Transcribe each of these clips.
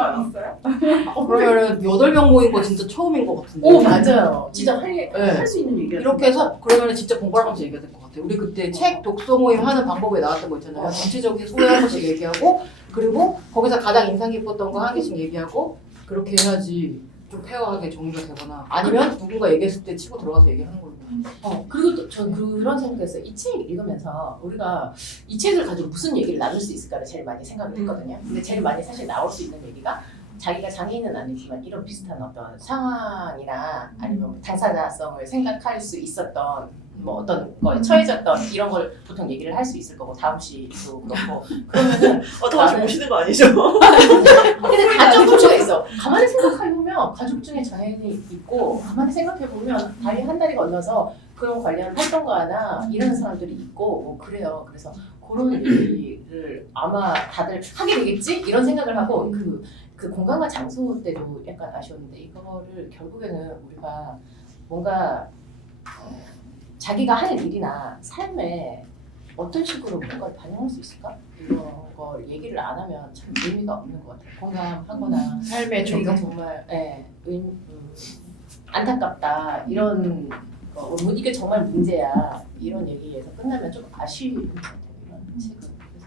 마음 있어요? 그러면은 8명 모인 거 진짜 처음인 것 같은데. 오 맞아요. 진짜 네. 할 수 있는 얘기야. 이렇게 해서 그러면은 진짜 공부하면서 얘기해야 될 것 같아요. 우리 그때 책 독서 모임 하는 방법에 나왔던 거 있잖아요. 전체적인 소개 한 번씩 얘기하고 그리고 거기서 가장 인상 깊었던 거 한 개씩 얘기하고 그렇게 해야지 좀 페어하게 정리가 되거나 아니면 누군가 얘기했을 때 치고 들어가서 얘기하는 걸로. 그리고 또 전 그런 생각했어요. 이 책 읽으면서 우리가 이 책을 가지고 무슨 얘기를 나눌 수 있을까를 제일 많이 생각을 했거든요. 근데 제일 많이 사실 나올 수 있는 얘기가 자기가 장애인은 아니지만 이런 비슷한 어떤 상황이나 아니면 당사자성을 생각할 수 있었던 뭐 어떤 거에 처해졌던 이런 걸 보통 얘기를 할 수 있을 거고 다음 시도 그렇고 그러면은 다시 나는- 보시는 거 아니죠? 근데 다 조금씩 있어. 가만히 생각해보면 가족 중에 장애인이 있고 가만히 생각해보면 다리 한 다리 건너서 그런 관련 활동가나 이런 사람들이 있고 뭐 그래요. 그래서 그런 얘기를 아마 다들 하게 되겠지? 이런 생각을 하고 그 공간과 장소 때도 약간 아쉬웠는데 이거를 결국에는 우리가 뭔가 자기가 하는 일이나 삶에 어떤 식으로 뭔가를 반영할 수 있을까? 이런 걸 얘기를 안 하면 참 의미가 없는 것 같아요. 공감하거나 삶의 저희가 적용. 정말 안타깝다 이런 거, 뭐 이게 정말 문제야 이런 얘기에서 끝나면 좀 아쉬운 것 같아요. 이런 책은 그래서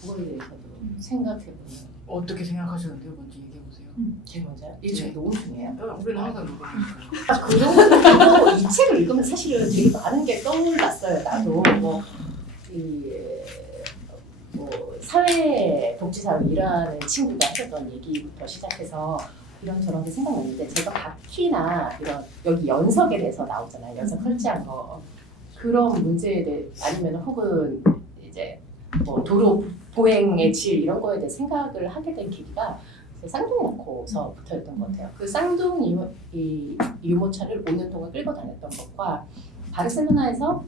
그거에 대해서도 생각해보면 어떻게 생각하셨는데요? 먼저 얘기해보세요. 제일 먼저요? 이 책이 너무 중요해요. 우리는 항상 노력하니까. 그리고 이 책을 읽으면 사실은 되게 많은 게 떠올랐어요. 나도 뭐 사회복지사로 일하는 친구가 했었던 얘기부터 시작해서 이런저런 게 생각났는데 제가 바퀴나 이런 여기 연석에 대해서 나오잖아요. 연석 설치한 거 그런 문제에 대해 아니면 혹은 이제 뭐 도로 보행의 질 이런 거에 대해 생각을 하게 된 계기가 쌍둥이 낳고서부터였던 것 같아요. 그 쌍둥이 유모차를 5년 동안 끌고 다녔던 것과 바르셀로나에서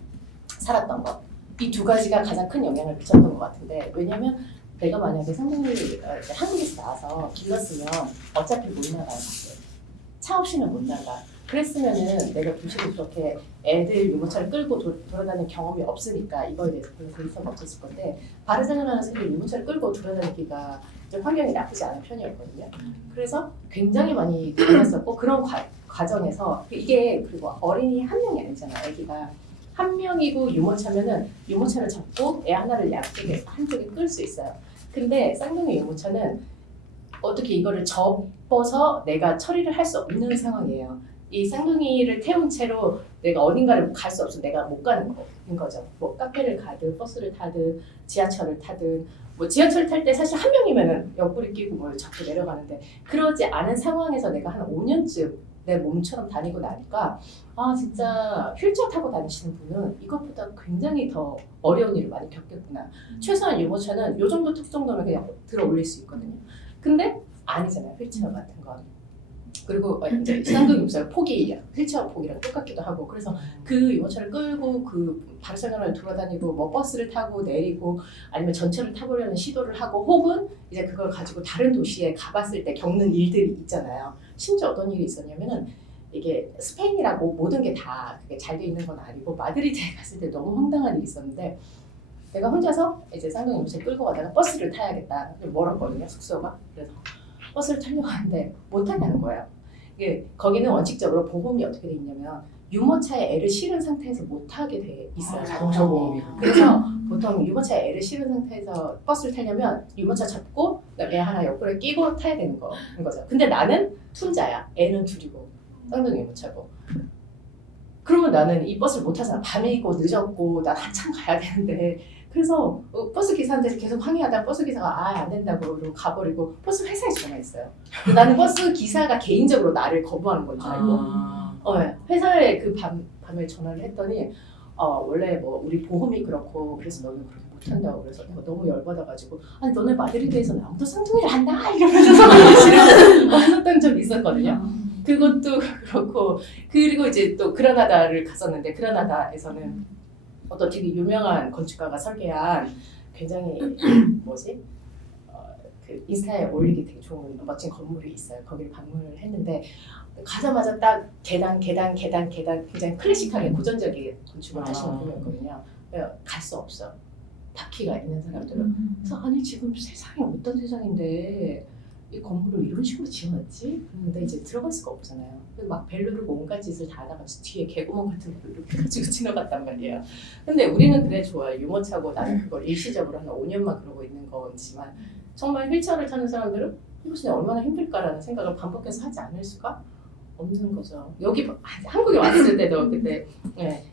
살았던 것, 이 두 가지가 가장 큰 영향을 미쳤던 것 같은데 왜냐면 내가 만약에 쌍둥이를 한국에서 나와서 길렀으면 어차피 못 나가요. 밖에. 차 없이는 못 나가. 그랬으면은 내가 도시로 그렇게 애들 유모차를 끌고 돌아다니는 경험이 없으니까 이거에 대해서 별로 관심이 없었을 건데 바르셀로나에서 유모차를 끌고 돌아다니기가 좀 환경이 나쁘지 않은 편이었거든요. 그래서 굉장히 많이 다녔었고 그런 과정에서 이게 그리고 어린이 한 명이 아니잖아요. 아기가 한 명이고 유모차면은 유모차를 잡고 애 하나를 양쪽에 한쪽에 끌 수 있어요. 근데 쌍둥이 유모차는 어떻게 이거를 접어서 내가 처리를 할 수 없는 상황이에요. 이 쌍둥이를 태운 채로 내가 어딘가를 갈 수 없어. 내가 못 가는 거죠. 뭐 카페를 가든 버스를 타든 지하철을 타든 뭐 지하철 탈 때 사실 한 명이면은 옆구리 끼고 뭘 잡고 내려가는데 그러지 않은 상황에서 내가 한 5년쯤 내 몸처럼 다니고 나니까 아 진짜 휠체어 타고 다니시는 분은 이것보다 굉장히 더 어려운 일을 많이 겪겠구나. 최소한 유모차는 요 정도 턱 정도면 그냥 들어 올릴 수 있거든요. 근데 아니잖아요. 휠체어 같은 건. 그리고 이제 쌍둥이 유모차가 폭이 휠체어 폭이랑 똑같기도 하고 그래서 그 유모차를 끌고 그 바르셀로나를 돌아다니고 뭐 버스를 타고 내리고 아니면 전철을 타보려는 시도를 하고 혹은 이제 그걸 가지고 다른 도시에 가봤을 때 겪는 일들이 있잖아요. 심지어 어떤 일이 있었냐면은 이게 스페인이라고 모든 게 다 그게 잘 돼 있는 건 아니고 마드리드에 갔을 때 너무 황당한 일이 있었는데 내가 혼자서 이제 쌍둥이 유모차를 끌고 가다가 버스를 타야겠다. 멀었거든요 숙소가. 그래서 버스를 타려고 하는데 못 타냐는 거예요. 이게 거기는 원칙적으로 보험이 어떻게 돼 있냐면 유모차에 애를 실은 상태에서 못 타게 돼 있어요. 공셔보험이. 그래서 보통 유모차에 애를 실은 상태에서 버스를 타려면 유모차 잡고 애 하나 옆구리에 끼고 타야 되는 거죠. 근데 나는 툰자야. 애는 둘이고 쌍둥이 유모차고. 그러면 나는 이 버스를 못 타잖아. 밤이고 늦었고 난 한참 가야 되는데 그래서 버스 기사한테 계속 항의하다 버스 기사가 안 된다고 그러고 가버리고 버스 회사에 전화했어요. 나는 버스 기사가 개인적으로 나를 거부하는 건 줄 알고 회사에 그 밤에 전화를 했더니 원래 뭐 우리 보험이 그렇고 그래서 너는 그렇게 못한다고 그래서 내가 너무 열받아가지고 아니 너네 마드리드에서는 아무도 쌍둥이를 한다 이러면서 소리를 왔었던 적이 있었거든요. 그것도 그렇고 그리고 이제 또 그라나다를 갔었는데 그라나다에서는 어떤 되게 유명한 건축가가 설계한 굉장히 그 인스타에 올리기 되게 좋은 멋진 건물이 있어요. 거기를 방문을 했는데 가자마자 딱 계단 굉장히 클래식하게 고전적인 건축을 하시는 분이었거든요. 갈 수 없어. 바퀴가 있는 사람들은. 그래서 아니 지금 세상이 어떤 세상인데 이 건물 식으로 지어놨지? 그런데 이제 들어갈 수가 없잖아요. 그래서 막 벨루르고 온갖 짓을 다 하다가 뒤에 개구멍 같은 걸 이렇게 가지고 지나갔단 말이에요. 근데 우리는 그래 좋아요. 유모차고 나는 그걸 일시적으로 한 5년만 그러고 있는 거지만 정말 휠체어를 타는 사람들은 이것이 얼마나 힘들까라는 생각을 반복해서 하지 않을 수가 없는 거죠. 여기 한국에 왔을 때도 그때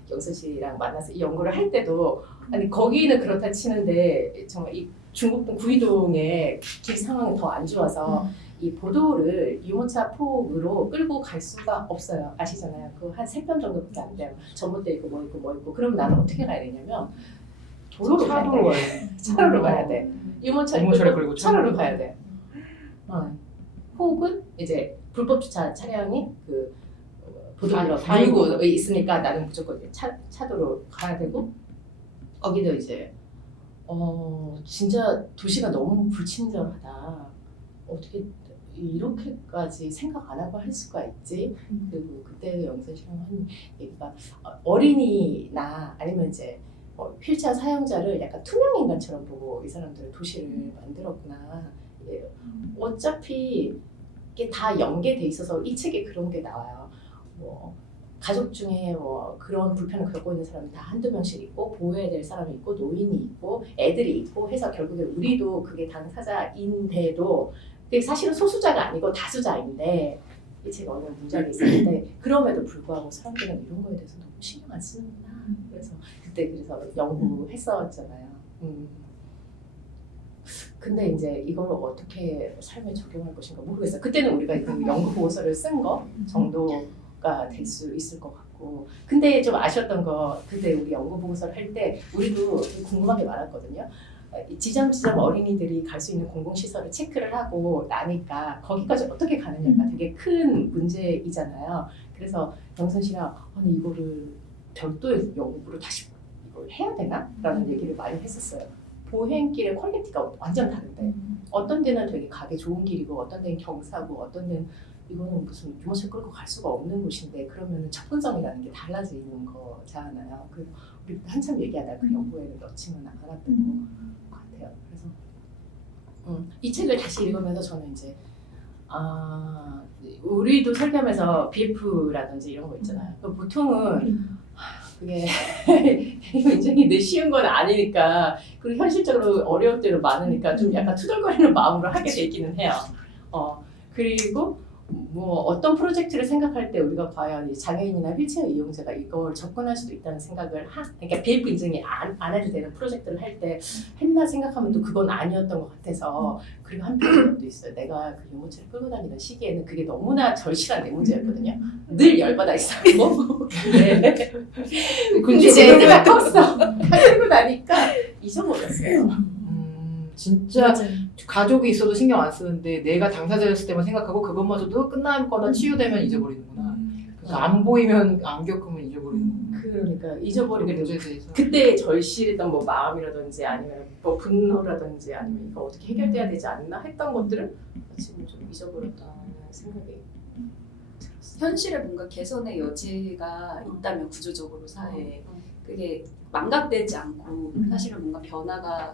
영선 씨랑 만나서 이 연구를 할 때도 아니 거기는 그렇다 치는데 정말 이 중국동 구이동의 길 상황이 더 안 좋아서 이 보도를 유모차 폭으로 끌고 갈 수가 없어요. 아시잖아요. 그 한 3편 정도밖에 안 돼요. 전봇대 있고 뭐 있고 뭐 있고. 그럼 나는 어떻게 가야 되냐면 도로로 가야 차도로 돼. 가야 돼. 차로로 가야 돼. 유모차를 유모차를 끌고 끌고 차로로 가야 돼. 혹은 이제 불법 주차 차량이 그 보도로 달고 있으니까 나는 무조건 이제 차도로 가야 되고 거기도 이제 진짜 도시가 너무 불친절하다. 어떻게 이렇게까지 생각 안 하고 할 수가 있지? 그리고 그때 영선 씨랑 한 얘기가 어린이나 아니면 이제 휠체어 사용자를 약간 투명 인간처럼 보고 이 사람들은 도시를 만들었구나. 어차피 이게 다 연계돼 있어서 이 책에 그런 게 나와요. 뭐 가족 중에 뭐 그런 불편을 겪고 있는 사람이 다 한두 명씩 있고 보호해야 될 사람이 있고 노인이 있고 애들이 있고 해서 결국에 우리도 그게 당사자인데도 그게 사실은 소수자가 아니고 다수자인데 이 책에 어느 문장이 있었는데 그럼에도 불구하고 사람들은 이런 거에 대해서 너무 신경 안 쓰는구나. 그래서 그때 연구했었잖아요. 근데 이제 이걸 어떻게 삶에 적용할 것인가 모르겠어요. 그때는 우리가 그 연구 보고서를 쓴 거 정도가 될 수 있을 것 같고, 근데 좀 아쉬웠던 거 그때 우리 연구 보고서를 할 때 우리도 되게 궁금한 게 많았거든요. 지점 어린이들이 갈 수 있는 공공시설을 체크를 하고 나니까 거기까지 어떻게 가느냐가 되게 큰 문제이잖아요. 그래서 영선 씨랑 아니 이거를 별도의 연구로 다시 이걸 해야 되나? 라는 얘기를 많이 했었어요. 보행길의 퀄리티가 완전 다른데 어떤 데는 되게 가기 좋은 길이고 어떤 데는 경사고 어떤 데는 이거는 무슨 유모차 끌고 갈 수가 없는 곳인데 그러면 접근성이라는 게 달라지는 거잖아요. 그래서 우리 한참 얘기하다 그 연구에는 넣지는 않았던 것 같아요. 그래서 이 책을 다시 읽으면서 저는 이제 우리도 설계하면서 BF라든지 이런 거 있잖아요. 보통은 그게 굉장히 쉬운 건 아니니까 그리고 현실적으로 어려울 때도 많으니까 좀 약간 투덜거리는 마음으로 하게 되기는 해요. 그리고 뭐 어떤 프로젝트를 생각할 때 우리가 과연 이 장애인이나 휠체어 이용자가 이걸 접근할 수도 있다는 생각을 그러니까 BF 인증이 안 해도 되는 프로젝트를 할 때 했나 생각하면 또 그건 아니었던 것 같아서 그리고 한편도 있어요. 내가 그 유모차를 끌고 다니던 시기에는 그게 너무나 절실한 내 문제였거든요. 늘 열받아 있었고 근데 이제 애가 컸어. 끌고 나니까 잊어버렸어요. 진짜 맞아요. 가족이 있어도 신경 안 쓰는데 내가 당사자였을 때만 생각하고 그것마저도 끝나거나 치유되면 잊어버리는구나. 그러니까 안 보이면 안 겪으면 잊어버리는 그러니까 잊어버리게 되고 문제에 대해서. 그때 절실했던 뭐 마음이라든지 아니면 뭐 분노라든지 아니면 이거 어떻게 해결돼야 되지 않나 했던 것들을 지금 좀 잊어버렸다는 생각이 현실에 뭔가 개선의 여지가 있다면 구조적으로 사회에 그게 망각되지 않고 사실은 뭔가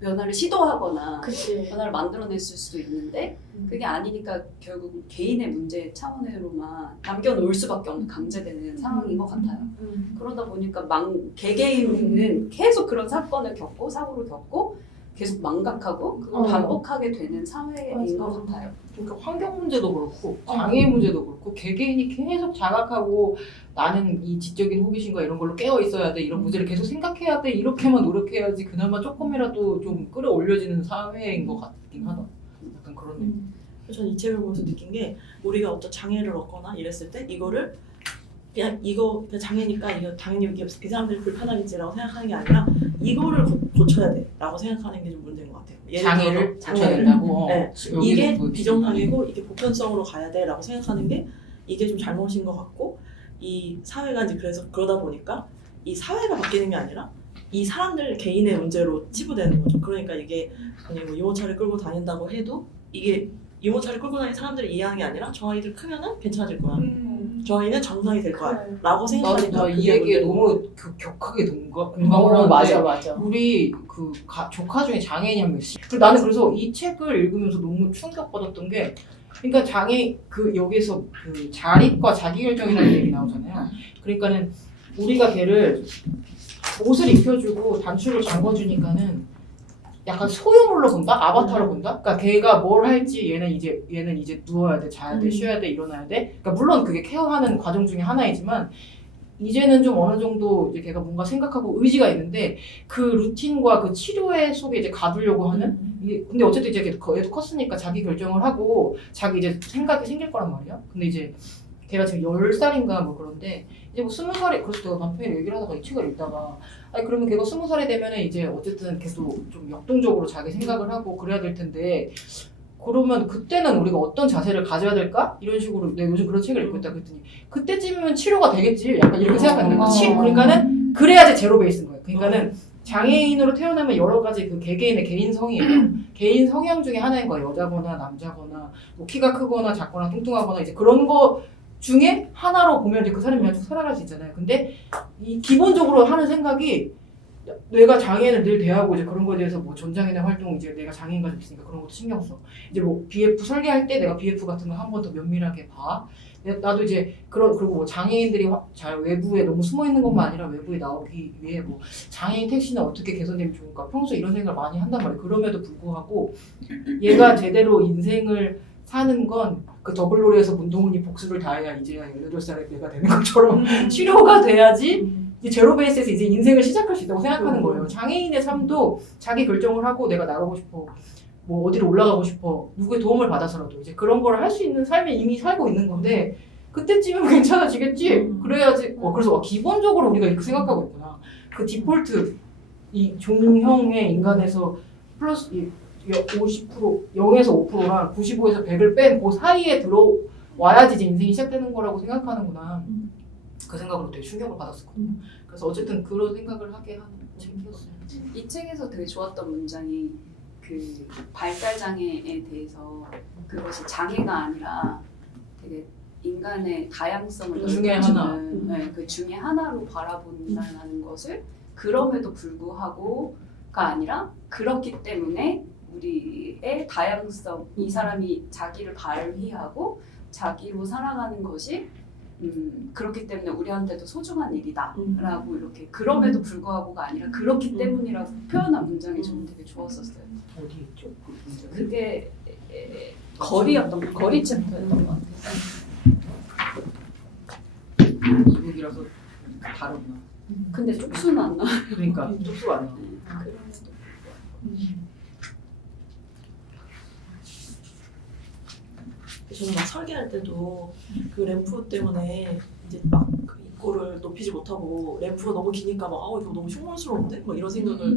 변화를 시도하거나 그치. 변화를 만들어냈을 수도 있는데 그게 아니니까 결국 개인의 문제 차원으로만 남겨놓을 수밖에 없는 강제되는 상황인 것 같아요. 그러다 보니까 개개인은 계속 그런 사건을 겪고 사고를 겪고 계속 망각하고 그걸 반복하게 되는 사회인 것 같아요. 그러니까 환경 문제도 그렇고 장애인 문제도 그렇고 개개인이 계속 자각하고 나는 이 지적인 호기심과 이런 걸로 깨어 있어야 돼 이런 문제를 계속 생각해야 돼 이렇게만 노력해야지 그나마 조금이라도 좀 끌어올려지는 사회인 것 같긴 하다. 약간 그런 느낌. 저는 이 책을 보면서 느낀 게 우리가 어떤 장애를 얻거나 이랬을 때 이거를 그냥 이거 그냥 장애니까 이거 당연히 이게 이 사람들이 불편하겠지라고 생각하는 게 아니라 이거를 고쳐야 돼라고 생각하는 게 좀 문제인 것 같아요. 예를 장애를 들어서 고쳐야 된다고. 네. 여기는 이게 뭐 비정상이고 이게 보편성으로 가야 돼라고 생각하는 게 이게 좀 잘못인 것 같고 이 사회가 이제 그래서 그러다 보니까 이 사회가 바뀌는 게 아니라 이 사람들 개인의 문제로 치부되는 거죠. 그러니까 이게 그냥 뭐 유모차를 끌고 다닌다고 해도 이게 유모차를 끌고 다니는 사람들을 이해하는 게 아니라 저 아이들 크면은 괜찮아질 거야. 저희는 정상이 될 거야 그래. 라고 나도 생각하니까 이 그게 얘기에 문제고. 너무 격하게 공감을 하는데 맞아. 우리 그 조카 중에 장애인이 한 명 있어. 그리고 나는 그래서 이 책을 읽으면서 너무 충격받았던 게, 그러니까 장애 그 여기서 그 자립과 자기결정이라는 얘기 나오잖아요. 그러니까는 우리가 걔를 옷을 입혀주고 단추를 잠궈주니까는 약간 소유물로 본다, 아바타로 본다. 그러니까 걔가 뭘 할지 얘는 이제 누워야 돼, 자야 돼, 쉬어야 돼, 일어나야 돼. 그러니까 물론 그게 케어하는 과정 중에 하나이지만. 이제는 좀 어느 정도 이제 걔가 뭔가 생각하고 의지가 있는데 그 루틴과 그 치료의 속에 이제 가두려고 하는 이게 근데 어쨌든 이제 얘도 컸으니까 자기 결정을 하고 자기 이제 생각이 생길 거란 말이야. 근데 이제 걔가 지금 10살인가 뭐 그런데 이제 뭐 20살에 그래서 내가 남편이랑 얘기를 하다가 이 책을 읽다가 아니 그러면 걔가 20살이 되면은 이제 어쨌든 걔도 좀 역동적으로 자기 생각을 하고 그래야 될 텐데 그러면 그때는 우리가 어떤 자세를 가져야 될까? 이런 식으로 내가 요즘 그런 책을 읽고 있다 그랬더니 그때쯤이면 치료가 되겠지. 약간 이렇게 생각하는 거야. 그러니까는 그래야지 제로 베이스인 거예요. 그러니까는 장애인으로 태어나면 여러 가지 그 개개인의 개인성이에요. 개인 성향 중에 하나인 거예요. 여자거나 남자거나 뭐 키가 크거나 작거나 뚱뚱하거나 이제 그런 거 중에 하나로 보면 이제 그 사람이 그냥 쭉 살아갈 수 있잖아요. 근데 이 기본적으로 하는 생각이 내가 장애인을 늘 대하고 이제 그런 거에 대해서 뭐 전장애인 활동 이제 내가 장애인 가지고 있으니까 그런 것도 신경 써. 이제 뭐 BF 설계할 때 내가 BF 같은 거 한 번 더 면밀하게 봐. 나도 이제 그리고 뭐 장애인들이 잘 외부에 너무 숨어 있는 것만 아니라 외부에 나오기 위해 뭐 장애인 택시는 어떻게 개선되면 좋을까 평소 이런 생각을 많이 한단 말이에요. 그럼에도 불구하고 얘가 제대로 인생을 사는 건 그 더블로리에서 문동훈이 복수를 다해야 이제야 18살의 내가 되는 것처럼 치료가 돼야지 이 제로 베이스에서 이제 인생을 시작할 수 있다고 생각하는 거예요. 장애인의 삶도 자기 결정을 하고 내가 나가고 싶어, 뭐 어디로 올라가고 싶어, 누구의 도움을 받아서라도 이제 그런 걸 할 수 있는 삶에 이미 살고 있는 건데 그때쯤은 괜찮아지겠지. 그래야지. 그래서 기본적으로 우리가 이렇게 생각하고 있구나. 그 디폴트 이 종형의 인간에서 플러스 50% 0에서 5%랑 95에서 100을 뺀 그 사이에 들어와야지 이제 인생이 시작되는 거라고 생각하는구나. 그 생각으로 되게 충격을 받았었거든요. 그래서 어쨌든 그런 생각을 하게 하는 책이었어요. 이 책에서 되게 좋았던 문장이 그 발달 장애에 대해서 그것이 장애가 아니라 되게 인간의 다양성을 그 중에 하나. 네, 그 중에 하나로 바라본다는 것을 그럼에도 불구하고가 아니라 그렇기 때문에 우리의 다양성, 이 사람이 자기를 발휘하고 자기로 살아가는 것이 그렇기 때문에 우리한테도 소중한 일이다라고 이렇게 그럼에도 불구하고가 아니라 그렇기 때문이라고 표현한 문장이 저는 되게 좋았었어요. 어디 있죠? 그 문장이? 그게 거리 챕터였던 것 같아요. 이북이라서 다르구나. 근데 쪽수는 안 나. 그러니까 쪽수가 안 나. 그럼에도 저는 막 설계할 때도 그 램프 때문에 이제 막 그 입구를 높이지 못하고 램프가 너무 기니까 막 이거 너무 흉물스러운데? 막 이런 생각을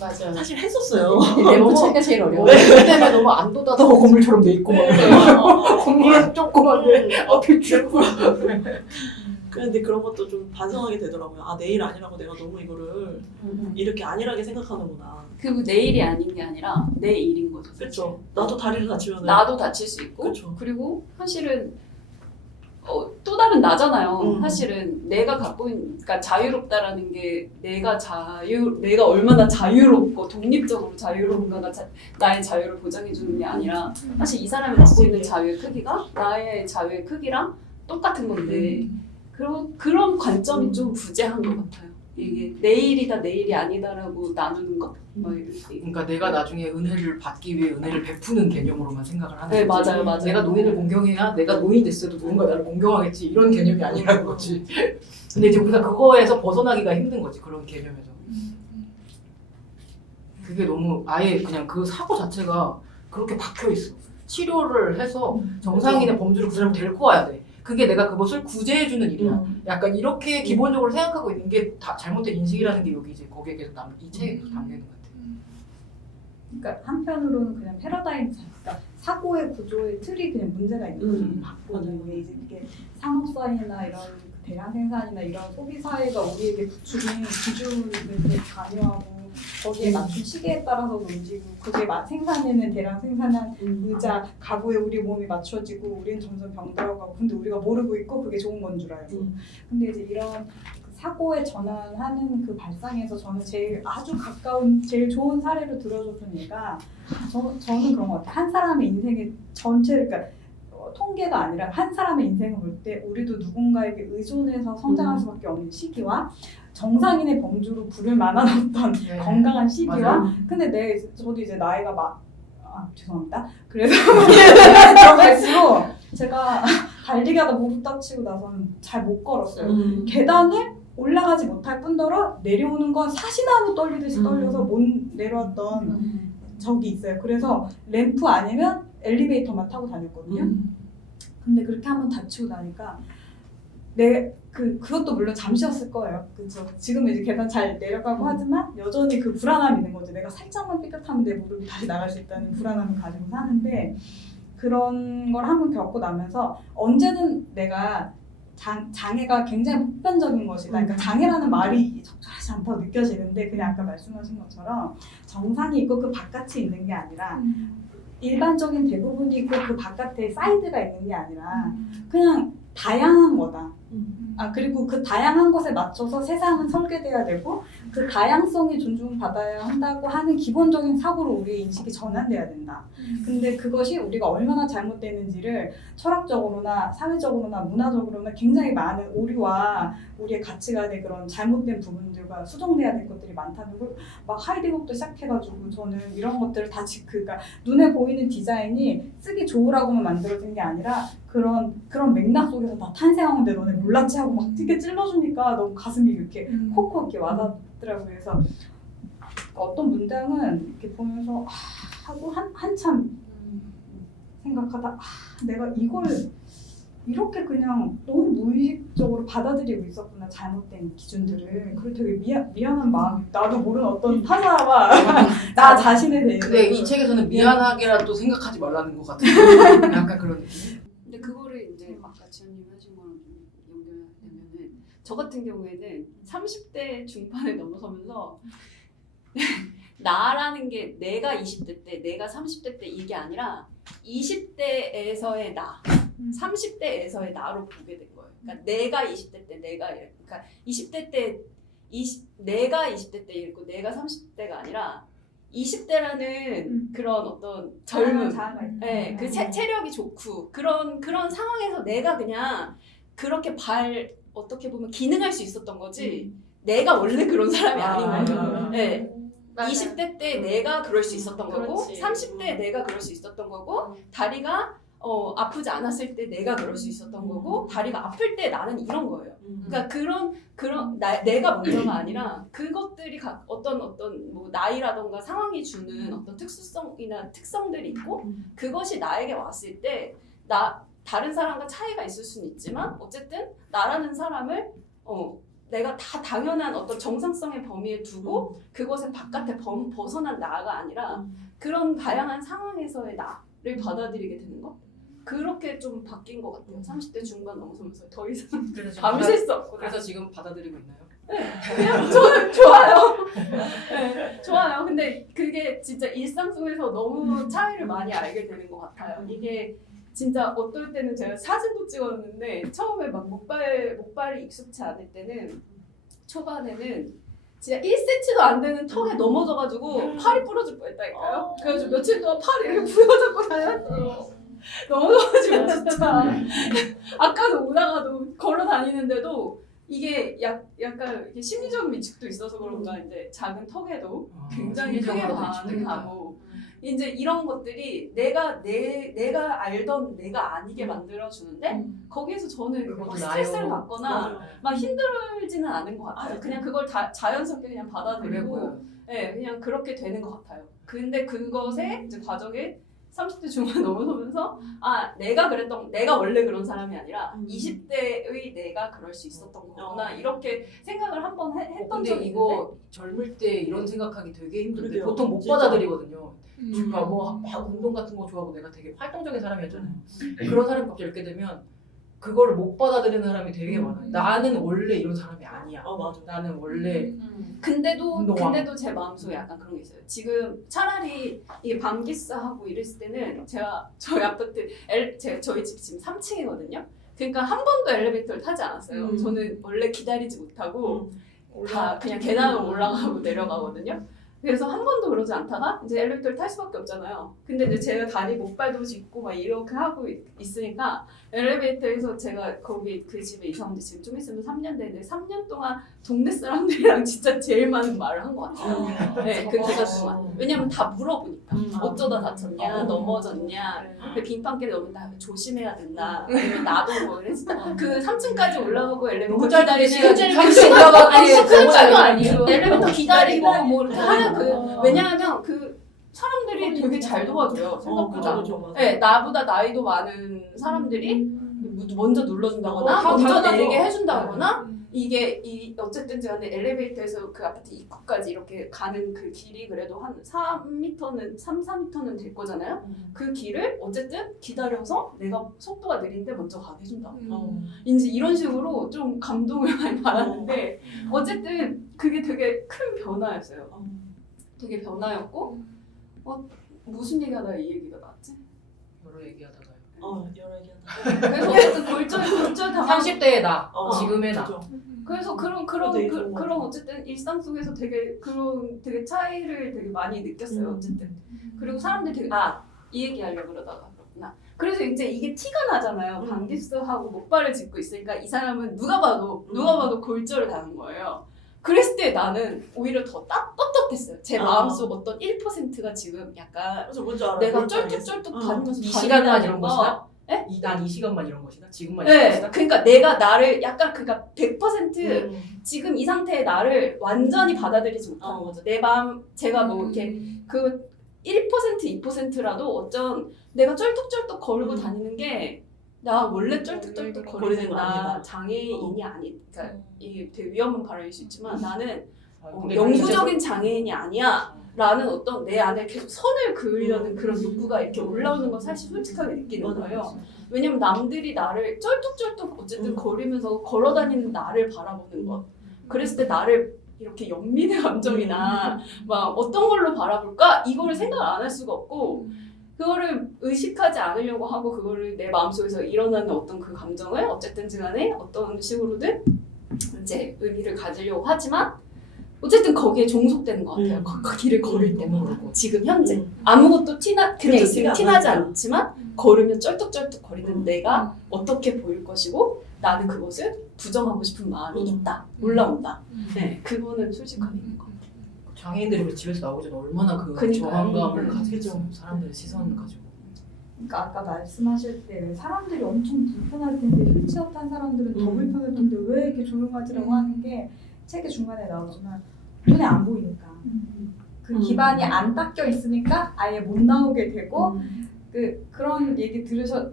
맞아. 사실 했었어요. 램프 찾기가 제일 어려워. 그 때문에 너무 안 돋아서 건물처럼 돼 있고 막 건물은 조그만데 앞이 쭉 그런데 그런 것도 좀 반성하게 되더라고요. 아 내일 아니라고 내가 너무 이거를 이렇게 안일하게 생각하는구나. 그리고 내일이 아닌 게 아니라 내 일인 거죠. 그렇죠. 나도 다리를 다치면 나도 다칠 수 있고 그쵸. 그리고 사실은 또 다른 나잖아요. 음. 사실은 내가 갖고 있는 그러니까 자유롭다라는 게 내가 얼마나 자유롭고 독립적으로 자유로운가가 나의 자유를 보장해 주는 게 아니라 사실 이 사람이 갖고 있는 자유의 크기가 나의 자유의 크기랑 똑같은 건데 그런 관점이 좀 부재한 것 같아요. 이게 내일이다 내일이 아니다라고 나누는 것. 뭐 이렇게. 그러니까 내가 나중에 은혜를 받기 위해 은혜를 베푸는 개념으로만 생각을 하는 네 거지. 맞아요. 내가 노인을 공경해야 내가 노인 됐어도 누군가 나를 공경하겠지 이런 개념이 아니라는 거지. 근데 이제 우리가 그거에서 벗어나기가 힘든 거지 그런 개념에서. 그게 너무 아예 그냥 그 사고 자체가 그렇게 박혀 있어. 치료를 해서 정상인의 범주를 그 사람을 데리고 와야 돼. 그게 내가 그것을 구제해주는 일이야. 약간 이렇게 기본적으로 생각하고 있는 게 다 잘못된 인식이라는 게 여기 이제 거기에 계속 이 책에 계속 담겨 있는 것 같아. 그러니까 한편으로는 그냥 패러다임, 그러니까 사고의 구조의 틀이 그냥 문제가 있는 거죠. 이게 이제 이게 산업사회나 이런 대량 생산이나 이런 소비 사회가 우리에게 부추긴 기준을 되게 강요하고 거기에 맞춘 시계에 따라서 움직이고 그게 생산에는 대량 생산한 의자, 가구에 우리 몸이 맞춰지고 우리는 점점 병들어가고 근데 우리가 모르고 있고 그게 좋은 건 줄 알고 근데 이제 이런 사고에 전환하는 그 발상에서 저는 제일 아주 가까운 제일 좋은 사례로 들어줬던 얘가 저는 그런 것 같아요. 한 사람의 인생의 전체를 그러니까 통계가 아니라 한 사람의 인생을 볼 때 우리도 누군가에게 의존해서 성장할 수밖에 없는 시기와 정상인의 범주로 부를 만한 어떤 네. 건강한 시기와 맞아요. 근데 저도 이제 나이가 죄송합니다. 그래서 들어갈수록 제가 달리기 하다 무릎 다치고 나서는 잘 못 걸었어요. 계단을 올라가지 못할 뿐더러 내려오는 건 사시나무 떨리듯이 떨려서 못 내려왔던 적이 있어요. 그래서 램프 아니면 엘리베이터만 타고 다녔거든요. 근데 그렇게 한번 다치고 나니까 그것도 물론 잠시였을 거예요. 그렇죠. 지금은 이제 계단 잘 내려가고 하지만 여전히 그 불안함이 있는 거죠. 내가 살짝만 삐끗하면 내 무릎이 다시 나갈 수 있다는 불안함을 가지고 사는데 그런 걸 한번 겪고 나면서 언제는 내가 장애가 굉장히 보편적인 것이다. 그러니까 장애라는 말이 적절하지 않다고 느껴지는데 그냥 아까 말씀하신 것처럼 정상이 있고 그 바깥이 있는 게 아니라 일반적인 대부분이 있고 그 바깥에 사이드가 있는 게 아니라 그냥 다양한 거다. 그리고 그 다양한 것에 맞춰서 세상은 설계돼야 되고 그 다양성이 존중받아야 한다고 하는 기본적인 사고로 우리의 인식이 전환돼야 된다. 근데 그것이 우리가 얼마나 잘못되는지를 철학적으로나 사회적으로나 문화적으로나 굉장히 많은 오류와 우리의 가치관의 그런 잘못된 부분들과 수정돼야 될 것들이 많다는 걸 막 하이디곡도 시작해가지고 저는 이런 것들을 다 그러니까 눈에 보이는 디자인이 쓰기 좋으라고만 만들어진 게 아니라 그런 맥락 속에서 다 탄생한 건데 너네 몰랐지 하고 막 되게 찔러주니까 너무 가슴이 이렇게 콕콕 이렇게 와닿더라고요. 그래서 어떤 문장은 이렇게 보면서 하고 한참 생각하다 내가 이걸 이렇게 그냥 너무 무의식적으로 받아들이고 있었구나 잘못된 기준들을 그리고 되게 미안한 마음이 나도 모르는 어떤 타자와 나 자신에 대해서 근데 이 책에서는 미안하게라도 생각하지 말라는 것 같아요. 약간 그런 느낌. 근데 그거를 이제 아까 지연님이 하신 거랑 좀 연결되면은 저 같은 경우에는 30대 중반에 넘어서면서 나라는 게 내가 20대 때, 내가 30대 때 이게 아니라 20대에서의 나, 30대에서의 나로 보게 된 거예요. 그러니까 내가 20대 때 그러니까 20대 때 내가 20대 때 이랬고 내가 30대가 아니라 20대라는 그런 어떤 젊음, 네, 그 체력이 좋고 그런 상황에서 내가 그냥 그렇게 어떻게 보면 기능할 수 있었던 거지 내가 원래 그런 사람이 아닌 거예요. 네. 20대 때 내가 그럴 수 있었던 거고 그렇지. 30대 내가 그럴 수 있었던 거고 다리가 아프지 않았을 때 내가 그럴 수 있었던 거고 다리가 아플 때 나는 이런 거예요. 그러니까 내가 먼저가 아니라 그것들이 어떤 뭐 나이라던가 상황이 주는 어떤 특수성이나 특성들이 있고 그것이 나에게 왔을 때 다른 사람과 차이가 있을 수는 있지만 어쨌든 나라는 사람을 내가 다 당연한 어떤 정상성의 범위에 두고 그것의 바깥에 벗어난 나가 아니라 그런 다양한 상황에서의 나를 받아들이게 되는 거? 그렇게 좀 바뀐 것 같아요. 30대 중반 넘어서면서 더 이상 밤샐 수 없구나. 그래서 지금 받아들이고 있나요? 그냥 저는 좋아요. 네, 좋아요. 근데 그게 진짜 일상 속에서 너무 차이를 많이 알게 되는 것 같아요. 이게 진짜 어떨 때는 제가 사진도 찍었는데 처음에 막 목발이 익숙치 않을 때는 초반에는 진짜 1cm도 안 되는 턱에 넘어져가지고 팔이 부러질 뻔했다니까요. 그래가지고 며칠 동안 팔이 이렇게 부여잡고 다녔어요. 넘어져가지고 진짜 아까도 오다가도 걸어 다니는데도 이게 약간 이렇게 심리적인 위축도 있어서 그런가 이제 작은 턱에도 굉장히 크게 반응하고 이제 이런 것들이 내가 알던 내가 아니게 만들어주는데 거기에서 저는 막 스트레스를 받거나 막 힘들지는 않은 것 같아요. 그냥 그걸 자연스럽게 그냥 받아들이고 그냥 그렇게 되는 것 같아요. 근데 그것의 이제 과정에 30대 중반 넘어서면서 내가 원래 그런 사람이 아니라 20대의 내가 그럴 수 있었던 거구나 이렇게 생각을 한번 했던 근데 적이 이거 젊을 때 이런 생각하기 되게 힘든데 그러게요. 보통 못 진짜. 받아들이거든요. 그러니까 막 운동 같은 거 좋아하고 내가 되게 활동적인 사람이었잖아요. 그런 사람이 갑자기 이렇게 되면 그거를 못 받아들이는 사람이 되게 많아요. 나는 원래 이런 사람이 아니야. 맞아. 나는 원래 근데도 운동왕. 제 마음속에 약간 그런 게 있어요. 지금 차라리 이게 밤기스하고 이랬을 때는 저희 아파트 저희 집 지금 3층이거든요. 그러니까 한 번도 엘리베이터를 타지 않았어요. 저는 원래 기다리지 못하고 다 그냥 계단으로 올라가고 내려가거든요. 그래서 한 번도 그러지 않다가 이제 엘리베이터를 탈 수밖에 없잖아요. 근데 이제 제가 다리 목발도 짚고 막 이렇게 하고 있으니까 엘리베이터에서 제가 거기 그 집에 이사 온 지 지금 좀 있으면 3년 되는데 3년 동안 동네 사람들이랑 진짜 제일 많은 말을 한 것 같아요. 네, 그 기간 동안. 왜냐면 다 물어보니까 어쩌다 다쳤냐, 넘어졌냐, 그 빙판길에 너무 다 조심해야 된다. 아니면 나도 뭐 그랬다. 그 3층까지 올라가고 엘리베이터 너무 짧은 기다리는 시간 30분 올라가고 아니 너무 그거 짧은 아니에요. 엘리베이터 기다리고 뭐 이렇게 하는 왜냐하면 그 사람들이 되게 잘 도와줘요 생각보다. 맞아. 네, 나보다 나이도 많은 사람들이 먼저 눌러준다거나 다 먼저 달라져. 내리게 해준다거나 이게 어쨌든 간에 엘리베이터에서 그 아파트 입구까지 이렇게 가는 그 길이 그래도 한 4m는 될 거잖아요. 그 길을 어쨌든 기다려서 내가 속도가 느린데 먼저 가게 해준다고. 이제 이런 식으로 좀 감동을 많이 받았는데 어쨌든 그게 되게 큰 변화였어요. 되게 변화였고 무슨 얘기하다가 이 얘기가 나왔지? 여러 얘기하다가요. 여러 얘기하다. 그래서 어쨌든 골절 당한 30대의 나, 지금의 나. 그죠. 그래서 그런 어쨌든 일상 속에서 되게 차이를 되게 많이 느꼈어요. 어쨌든 그리고 사람들이 되게 이 얘기 하려고 그러다가 그렇구나. 그래서 이제 이게 티가 나잖아요. 방기스하고 목발을 짚고 있으니까 이 사람은 누가 봐도 골절을 당한 거예요. 그랬을 때 나는 오히려 더 떳떳했어요. 제 마음속 어떤 1%가 지금 약간 그래서 뭔지 알아. 내가 쩔뚝쩔뚝 다니면서 이 시간만 이런 거. 것이다? 네? 난 이 시간만 이런 것이다? 지금만 이런 네, 것이다? 그러니까 내가 나를 약간 100% 지금 이 상태의 나를 완전히 받아들이지 못하는 거죠. 내 마음, 제가 뭐 이렇게 그 1%, 2%라도 어쩐 내가 쩔뚝쩔뚝 거리고 다니는 게 나 원래 쩔뚝쩔뚝 거리는 거 나 아니다. 장애인이 그러니까 이게 되게 위험한 발언일 수 있지만 나는 근데 영구적인 장애인이 아니야. 라는 어떤 내 안에 계속 선을 그으려는 그런 욕구가 이렇게 올라오는 건 사실 솔직하게 느끼는 거예요. 왜냐면 남들이 나를 쩔뚝쩔뚝 어쨌든 거리면서 걸어다니는 나를 바라보는 것. 그랬을 때 나를 이렇게 연민의 감정이나 막 어떤 걸로 바라볼까? 이거를 생각을 안 할 수가 없고 그거를 의식하지 않으려고 하고 그거를 내 마음속에서 일어나는 어떤 그 감정을 어쨌든 간에 어떤 식으로든 이제 의미를 가지려고 하지만 어쨌든 거기에 종속되는 것 같아요. 그 길을 걸을 때마다 지금 현재 아무것도 그냥 있으면 티나지 않지만 걸으면 쩔뚝쩔뚝 거리는 내가 어떻게 보일 것이고 나는 그것을 부정하고 싶은 마음이 있다. 올라온다. 네, 그거는 솔직하게 있는 것 같아요. 장애인들이 집에서 나오기 전에 얼마나 그 그러니까요. 저항감을 가지고 사람들의 시선을 가지고 그러니까 아까 말씀하실 때 사람들이 엄청 불편할 텐데 휠체어탄 사람들은 더 불편할 텐데 왜 이렇게 조용하지라고 하는 게 책의 중간에 나오지만 눈에 안 보이니까 그 기반이 안 닦여 있으니까 아예 못 나오게 되고 그런 얘기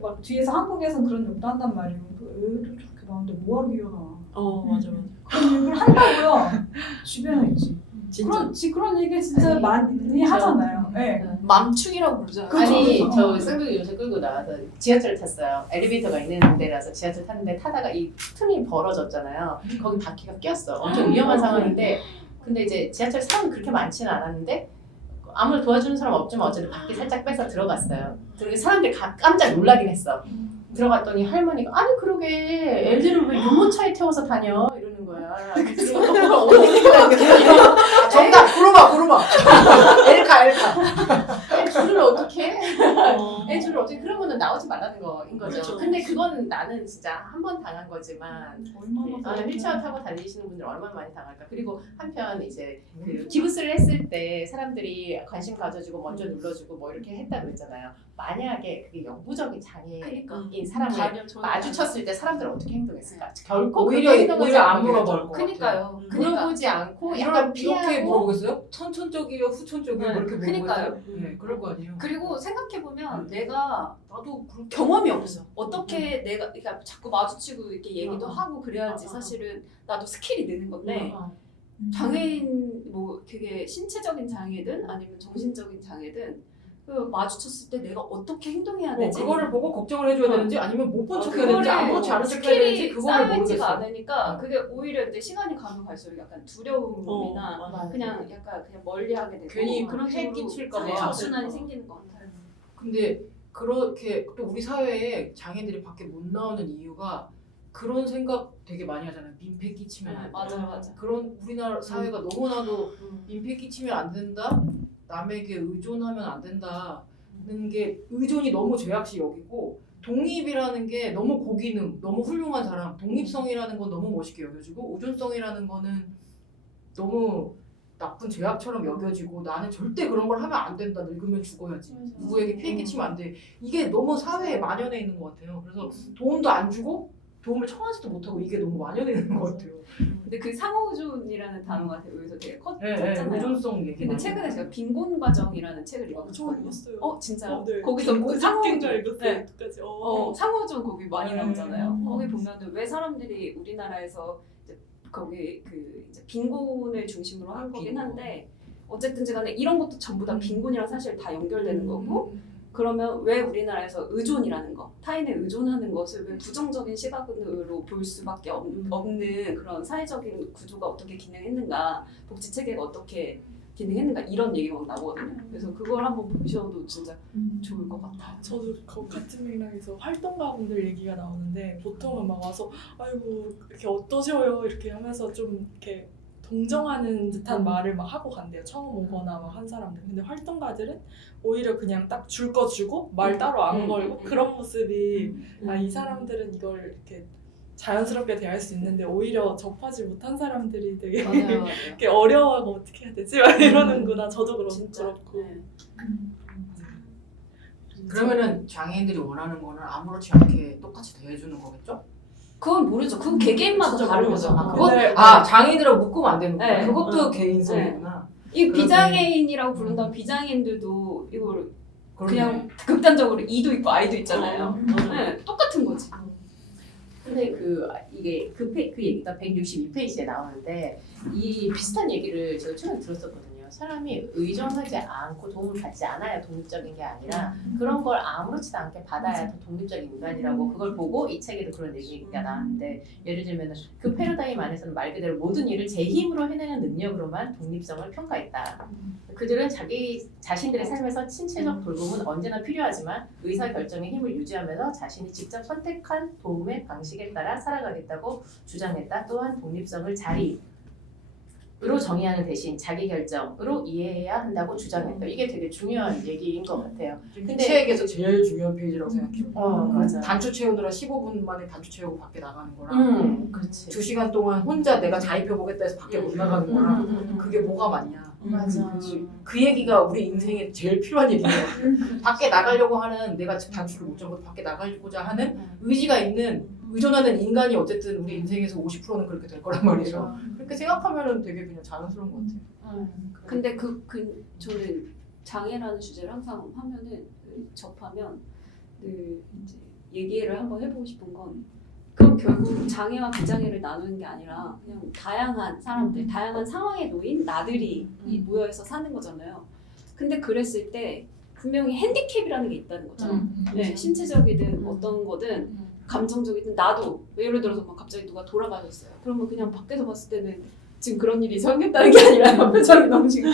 막 뒤에서 한국에서는 그런 욕도 한단 말이에요. 애들 저렇게 나오는데 뭐하러 일어나. 맞아. 그런 얘기를 한다고요. 주변에 있지. 진짜. 그런 얘기 진짜 아니, 많이 하잖아요. 네. 맘충이라고 부르잖아요. 아니 저 쌍둥이 요새 끌고 나와서 지하철 탔어요. 엘리베이터가 있는 데라서 지하철 탔는데 타다가 이 틈이 벌어졌잖아요. 거기 바퀴가 꼈어. 엄청 위험한 상황인데 근데 이제 지하철 사람이 그렇게 많지는 않았는데 아무도 도와주는 사람 없지만 어쨌든 바퀴 살짝 빼서 들어갔어요. 그리고 사람들이 깜짝 놀라긴 했어. 들어갔더니 할머니가 아니 그러게 애들을 왜 유모차에 태워서 다녀 이러는 거야. 그래서 정답! 구르마! 엘카! 애줄을 어떻게 해? 애줄을 어떻게 그러면은 나오지 말라는 거인 거죠. 그렇죠. 근데 그건 나는 진짜 한 번 당한 거지만 얼마나 휠체어 타고 다니시는 분들 얼마나 많이 당할까. 그리고 한편 이제 그 기부스를 했을 때 사람들이 관심 가져주고 먼저 눌러주고 뭐 이렇게 했다고 했잖아요. 만약에 그게 영구적인 장애인 사람을 마주쳤을 때 사람들은 어떻게 행동했을까? 결코 오히려 안 물어볼 것 같아요. 그니까요. 물어보지 않고 이렇게 약간 피하고 물어보겠어요? 천천적이요? 후천적이요? 네, 이렇게 그니까요. 물어보겠어요? 네, 그럴 거 아니에요. 그리고 생각해보면 나도 경험이 없어. 어떻게 내가 그러니까 자꾸 마주치고 이렇게 얘기도 하고 그래야지 사실은 나도 스킬이 느는 건데 장애인 뭐 그게 신체적인 장애든 아니면 정신적인 장애든 마주쳤을 때 내가 어떻게 행동해야 뭐 되지? 그거를 보고 걱정을 해줘야 되는지 아니면 못 본 척해야 되는지 그거를 아무렇지 않은 척 해야 되는지 스킬이 그거를 쌓여있지가 모르겠어. 않으니까 그게 오히려 이제 시간이 가면 갈수록 약간 두려움이나 맞아. 그냥 약간 그냥 멀리하게 되고 괜히 그런 해 식으로 끼칠까 봐. 악순환이 생기는 것 같아요. 근데 그렇게 또 우리 사회에 장애인들이 밖에 못 나오는 이유가 그런 생각 되게 많이 하잖아요. 민폐 끼치면 안 돼. 맞아. 그런 우리나라 사회가 너무나도 민폐 끼치면 안 된다. 남에게 의존하면 안 된다는 게 의존이 너무 죄악시 여기고 독립이라는 게 너무 고기능, 너무 훌륭한 사람, 독립성이라는 건 너무 멋있게 여겨지고 의존성이라는 거는 너무 나쁜 죄악처럼 여겨지고 나는 절대 그런 걸 하면 안 된다. 늙으면 죽어야지. 누구에게 피해 끼치면 안 돼. 이게 너무 사회에 만연해 있는 것 같아요. 그래서 도움도 안 주고 도움을 청하지도 못하고 이게 너무 만연해 있는 것 같아요. 근데 그 상호의존이라는 단어가 여기서 되게 네, 컸잖아요. 의존성 얘기. 근데 많이 최근에 해요. 제가 빈곤 과정이라는 책을 저 읽었거든요. 읽었어요. 진짜요? 네. 거기서 그 상호인줄 상호의존 읽었어요. 네. 끝까지. 상호의존 거기 많이 네. 나오잖아요. 거기 보면은 왜 사람들이 우리나라에서 이제 거기 그 이제 빈곤을 중심으로 한 거긴 한데 어쨌든지 간에 이런 것도 전부 다 빈곤이랑 사실 다 연결되는 거고 그러면 왜 우리나라에서 의존이라는 거, 타인에 의존하는 것을 왜 부정적인 시각으로 볼 수밖에 없는 그런 사회적인 구조가 어떻게 기능했는가, 복지 체계가 어떻게 기능했는가 이런 얘기가 막 나오거든요. 그래서 그걸 한번 보셔도 진짜 좋을 것 같아요. 저도 같은 맥락에서 활동가분들 얘기가 나오는데 보통은 막 와서 아이고 이렇게 어떠셔요 이렇게 하면서 좀 이렇게 동정하는 듯한 말을 막 하고 간대요. 처음 오거나 막 한 사람들. 근데 활동가들은 오히려 그냥 딱 줄 거 주고 말 따로 안 걸고 그런 모습이 이 사람들은 이걸 이렇게 자연스럽게 대할 수 있는데 오히려 접하지 못한 사람들이 되게 맞아요. 이렇게 어려워하고 어떻게 해야 되지? 막 이러는구나. 저도 그렇고. 네. 그러면은 장애인들이 원하는 거는 아무렇지 않게 똑같이 대해주는 거겠죠? 그건 모르죠. 그건 개개인마다 진짜 다른 모르겠어. 거죠. 그거 근데- 장애인들하고 묶으면 안 되는 거야. 네. 그것도 개인성이구나. 이 그러네. 비장애인이라고 부른다면 비장애인들도 이걸 그냥 극단적으로 E도 있고 I도 있잖아요. 네, 똑같은 거지. 근데 이게 그 얘기가 162페이지에 나오는데 이 비슷한 얘기를 제가 최근에 들었었거든요. 사람이 의존하지 않고 도움을 받지 않아야 독립적인 게 아니라 그런 걸 아무렇지도 않게 받아야 더 독립적인 인간이라고 그걸 보고 이 책에도 그런 얘기가 나왔는데 예를 들면 그 패러다임 안에서는 말 그대로 모든 일을 제 힘으로 해내는 능력으로만 독립성을 평가했다. 그들은 자기 자신들의 삶에서 신체적 돌봄은 언제나 필요하지만 의사결정의 힘을 유지하면서 자신이 직접 선택한 도움의 방식에 따라 살아가겠다고 주장했다. 또한 독립성을 자리로 정의하는 대신 자기 결정으로 이해해야 한다고 주장했다. 이게 되게 중요한 얘기인 것 같아요. 근데 책에서 제일 중요한 페이지라고 생각해요. 맞아. 단추 채우느라 15분 만에 단추 채우고 밖에 나가는 거랑 그렇지. 2시간 동안 혼자 내가 자입해보겠다 해서 밖에 못 나가는 거랑 그게 뭐가 맞냐. 맞아. 그 얘기가 우리 인생에 제일 필요한 얘기인 것 같아요. 밖에 나가려고 하는 내가 지금 단추를 못 잡고 밖에 나가고자 하는 의지가 있는 의존하는 인간이 어쨌든 우리 인생에서 50%는 그렇게 될 거란 말이에요. 그렇게 생각하면은 되게 그냥 자연스러운 것 같아요. 근데 저는 장애라는 주제를 항상 하면은 접하면 늘 이제 얘기를 한번 해보고 싶은 건 그럼 결국 장애와 비장애를 나누는 게 아니라 그냥 다양한 사람들, 다양한 상황에 놓인 나들이 모여서 사는 거잖아요. 근데 그랬을 때 분명히 핸디캡이라는 게 있다는 거잖아요. 네, 신체적이든 어떤 거든 감정적이든 나도 예를 들어서 막 갑자기 누가 돌아가셨어요. 그러면 그냥 밖에서 봤을 때는 지금 그런 일이 생겼다는 게 아니라 표정이 너무 지금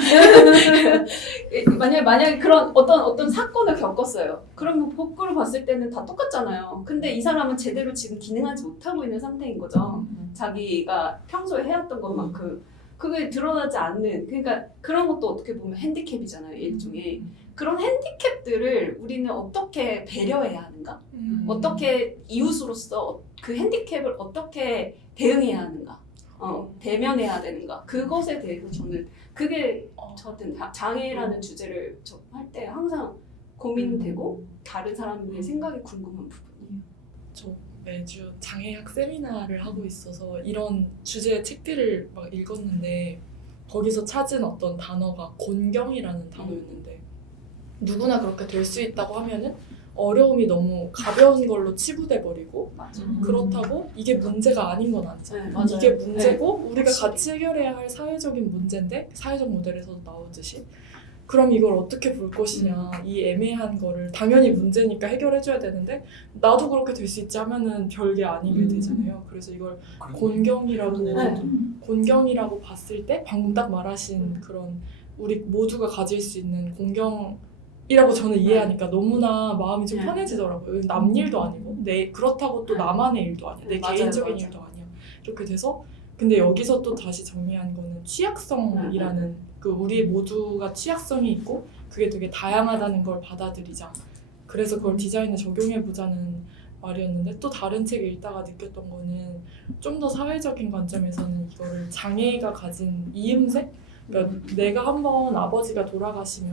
만약에 그런 어떤 사건을 겪었어요. 그러면 복구를 봤을 때는 다 똑같잖아요. 근데 이 사람은 제대로 지금 기능하지 못하고 있는 상태인 거죠. 자기가 평소에 해왔던 것만큼 그게 드러나지 않는 그러니까 그런 것도 어떻게 보면 핸디캡이잖아요. 일종의 그런 핸디캡들을 우리는 어떻게 배려해야 하는가? 어떻게 이웃으로서 그 핸디캡을 어떻게 대응해야 하는가? 대면해야 되는가? 그것에 대해서 저는 그게 저한테는 장애라는 주제를 할 때 항상 고민되고 다른 사람의 생각이 궁금한 부분이에요. 저 매주 장애학 세미나를 하고 있어서 이런 주제의 책들을 막 읽었는데 거기서 찾은 어떤 단어가 곤경이라는 단어였는데 누구나 그렇게 될 수 있다고 하면은 어려움이 너무 가벼운 걸로 치부돼 버리고 맞아. 그렇다고 이게 문제가 아닌 건 아니잖아요. 네, 맞아요. 이게 문제고 우리가 확실히. 같이 해결해야 할 사회적인 문제인데 사회적 모델에서도 나오듯이 그럼 이걸 어떻게 볼 것이냐 이 애매한 거를 당연히 문제니까 해결해줘야 되는데 나도 그렇게 될 수 있지 하면은 별게 아니게 되잖아요. 그래서 이걸 곤경이라고 봤을 때 방금 딱 말하신 그런 우리 모두가 가질 수 있는 공경이라고 저는 이해하니까 너무나 마음이 좀 편해지더라고요. 남 일도 아니고 그렇다고 또 나만의 일도 아니야. 내 맞아요, 개인적인 맞아요. 일도 아니야. 이렇게 돼서 근데 여기서 또 다시 정리한 거는 취약성이라는 그 우리 모두가 취약성이 있고 그게 되게 다양하다는 걸 받아들이자. 그래서 그걸 디자인에 적용해보자는 말이었는데 또 다른 책 읽다가 느꼈던 거는 좀 더 사회적인 관점에서는 이거를 장애가 가진 이음새? 그러니까 내가 한번 아버지가 돌아가신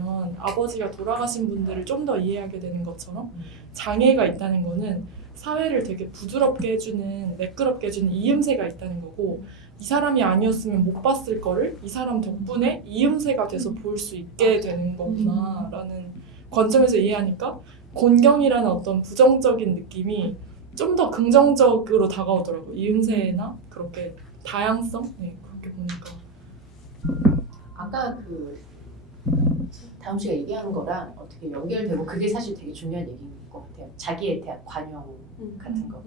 분들을 좀 더 이해하게 되는 것처럼 장애가 있다는 거는 사회를 되게 부드럽게 해주는 매끄럽게 해주는 이음새가 있다는 거고 이 사람이 아니었으면 못 봤을 거를 이 사람 덕분에 이음새가 돼서 볼 수 있게 되는 거구나 라는 관점에서 이해하니까 곤경이라는 어떤 부정적인 느낌이 좀 더 긍정적으로 다가오더라고요. 이음새나 그렇게 다양성? 네, 그렇게 보니까 아까 그 다음 씨가 얘기한 거랑 어떻게 연결되고 그게 사실 되게 중요한 얘기인 것 같아요. 자기에 대한 관용 같은 거.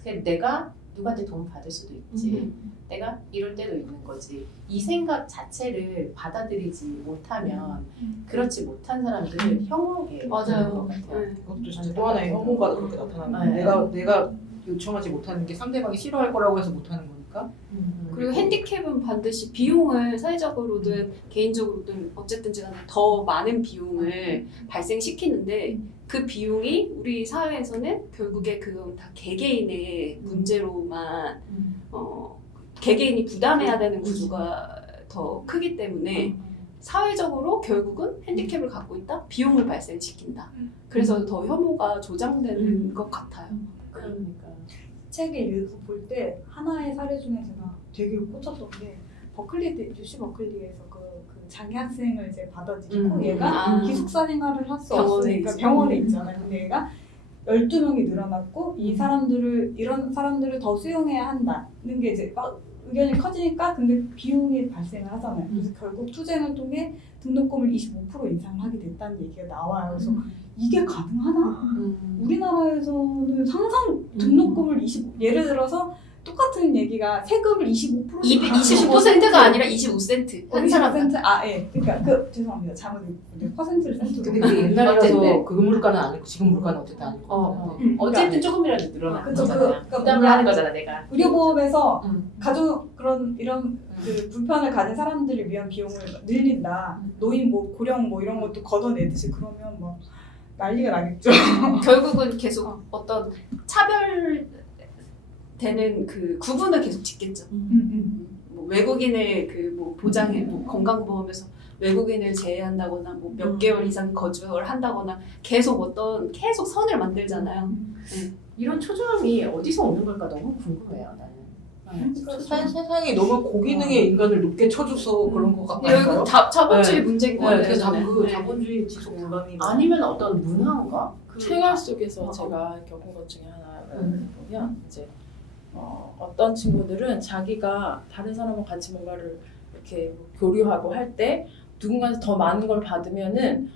그냥 내가 누구한테 도움 받을 수도 있지. 내가 이럴 때도 있는 거지. 이 생각 자체를 받아들이지 못하면 그렇지 못한 사람들은 혐오게 맞아요. 되는 것 같아요. 그것도 진짜 또 하나의 혐오가 그렇게 나타나는 네. 거예요. 내가 요청하지 못하는 게 상대방이 싫어할 거라고 해서 못하는 거니까. 그리고 핸디캡은 반드시 비용을 사회적으로든 개인적으로든 어쨌든지 간에 더 많은 비용을 발생시키는데 그 비용이 우리 사회에서는 결국에 그건 다 개개인의 문제로만 개개인이 부담해야 되는 구조가 더 크기 때문에 사회적으로 결국은 핸디캡을 갖고 있다? 비용을 발생시킨다. 그래서 더 혐오가 조장되는 것 같아요. 그러니까. 책을 읽고 볼 때 하나의 사례 중에 제가 되게 꽂혔던 게 UC 버클리에서 그 장애 학생을 이제 받아들이고 얘가 기숙사 생활을 할 수 병원에 없으니까 있지. 병원에 있잖아요. 근데 얘가 12명이 늘어났고 이런 사람들을 더 수용해야 한다는 게 이제 막 의견이 커지니까 근데 비용이 발생을 하잖아요. 그래서 결국 투쟁을 통해 등록금을 25% 인상하게 됐다는 얘기가 나와요. 그래서 이게 가능하나? 우리나라에서는 상상 등록금을 예를 들어서 똑같은 얘기가 세금을 25% 25%가 아니라 25센트. 한 사람. 25%? 예. 그러니까 죄송합니다. 잘못 읽었는데 퍼센트를 센트로. 근데 그게 옛날이라서 어쨌든. 그 물가는 아니고 지금 물가는 어쨌든 아닐 것 같아요. 어쨌든 조금이라도 늘어나는 그쵸, 거잖아요. 그러니까 부담을 하는 거잖아 내가. 의료보험에서 가족 이런 그 불편을 가진 사람들을 위한 비용을 늘린다. 노인 고령 이런 것도 걷어내듯이 그러면 뭐 난리가 나겠죠. 결국은 계속 어떤 차별되는 그 구분을 계속 짓겠죠. 뭐 외국인을 뭐 보장해 뭐 건강보험에서 외국인을 제외한다거나 뭐 몇 개월 이상 거주를 한다거나 계속 선을 만들잖아요. 이런 초조함이 어디서 오는 걸까 너무 궁금해요 나는. 세상이 너무 고기능의 인간을 높게 쳐줘서 그런 것 근데 같아요. 결국 자본주의 문제인 것 같아요. 그 저는. 자본주의 지속 불가능이 아니면 어떤 문화인가? 생활 속에서 제가 겪은 것 중에 하나를 보면 이제 어떤 친구들은 자기가 다른 사람과 같이 뭔가를 이렇게 교류하고 할 때 누군가한테 더 많은 걸 받으면은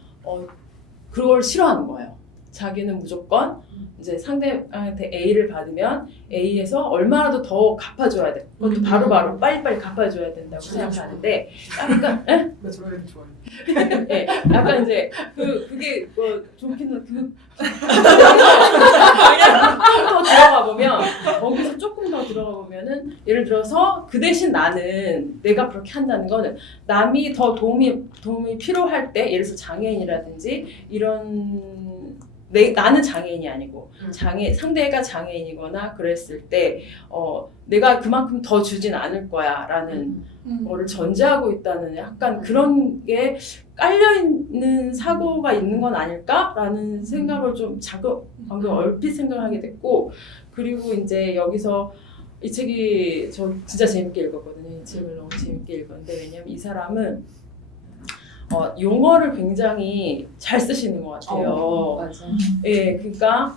그걸 싫어하는 거예요. 자기는 무조건 이제 상대한테 A를 받으면 A에서 얼마라도 더 갚아줘야 돼. 그것도 바로바로 빨리빨리 갚아줘야 된다고 생각하는데 약간 나 저를 좋아해. 예, 약간 이제 그게 뭐 좋기는 더 들어가 보면 거기서 조금 더 들어가 보면은 예를 들어서 그 대신 나는 내가 그렇게 한다는 거는 남이 더 도움이 필요할 때 예를 들어서 장애인이라든지 이런 나는 장애인이 아니고 상대가 장애인이거나 그랬을 때 내가 그만큼 더 주진 않을 거야라는 거를 전제하고 있다는 약간 그런 게 깔려있는 사고가 있는 건 아닐까라는 생각을 좀 방금 얼핏 생각하게 됐고 그리고 이제 여기서 이 책이 저 진짜 재밌게 읽었거든요. 이 책을 너무 재밌게 읽었는데 왜냐면 이 사람은 용어를 굉장히 잘 쓰시는 것 같아요. 맞아. 예, 그러니까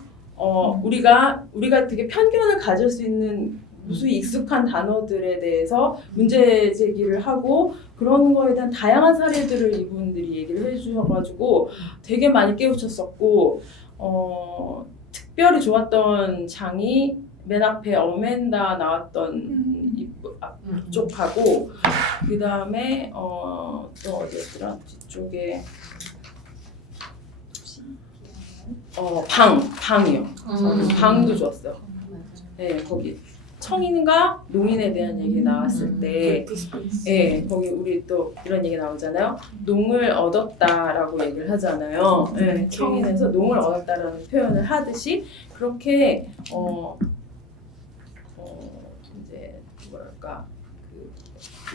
우리가 되게 편견을 가질 수 있는 무수히 익숙한 단어들에 대해서 문제 제기를 하고 그런 거에 대한 다양한 사례들을 이분들이 얘기를 해주셔가지고 되게 많이 깨우쳤었고 특별히 좋았던 장이 맨 앞에 어멘다 나왔던 쪽하고 그 다음에 또 어디였더라? 뒤쪽에 방이요. 저는 방도 좋았어요. 네, 거기 청인과 농인에 대한 얘기 나왔을 때, 예, 거기 우리 또 이런 얘기 나오잖아요. 농을 얻었다라고 얘기를 하잖아요. 예, 청인에서 농을 얻었다라는 표현을 하듯이 그렇게 이제 뭐랄까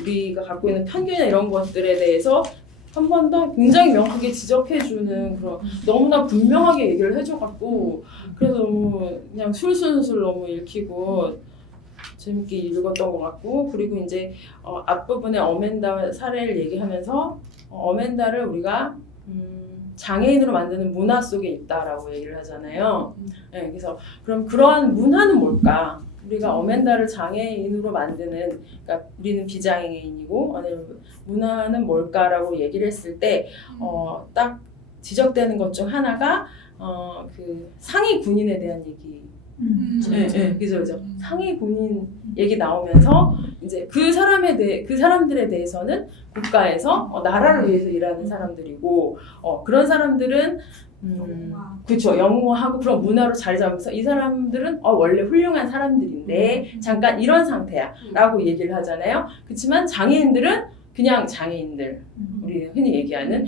우리가 갖고 있는 편견이나 이런 것들에 대해서 한 번 더 굉장히 명확하게 지적해주는 그런 너무나 분명하게 얘기를 해줘갖고 그래서 너무 그냥 술술술 너무 읽히고 재밌게 읽었던 것 같고 그리고 이제 앞부분에 어멘다 사례를 얘기하면서 어멘다를 우리가 장애인으로 만드는 문화 속에 있다라고 얘기를 하잖아요. 네, 그래서 그럼 그러한 문화는 뭘까? 우리가 어멘다를 장애인으로 만드는, 그러니까 우리는 비장애인이고 문화는 뭘까라고 얘기를 했을 때 딱 지적되는 것 중 하나가 그 상위 군인에 대한 얘기. 네, 그죠. 상위 군인 얘기 나오면서 이제 그 사람들에 대해서는 국가에서 나라를 위해서 일하는 사람들이고 그런 사람들은 그렇죠. 영웅화하고 그런 문화로 자리 잡으면서 이 사람들은 원래 훌륭한 사람들인데 잠깐 이런 상태야 라고 얘기를 하잖아요. 그렇지만 장애인들은 그냥 장애인들, 우리 흔히 얘기하는